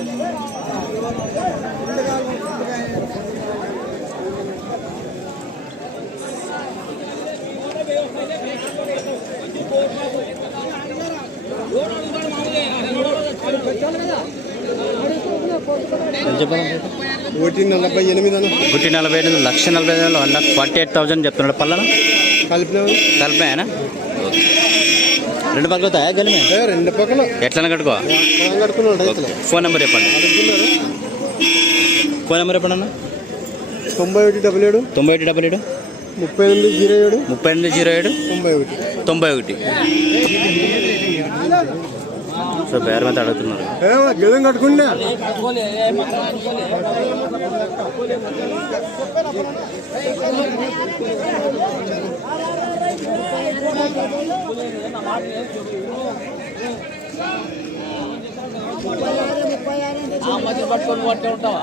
ఒకటి 48 1,48,000 చెప్తున్నాడు. పళ్ళను కలిపాయనా? రెండు పక్కలు అవుతాయా గలిమే? రెండు పక్కలు ఎట్లా కట్టుకో. ఫోన్ నెంబర్ చెప్పండి. ఫోన్ నెంబర్ చెప్పండి అన్న. 9177 9177 3807 3807 91 సో బేరం అయితే అడుగుతున్నారు. గదం కట్టుకున్నా పట్టుకొని ఉంటావా?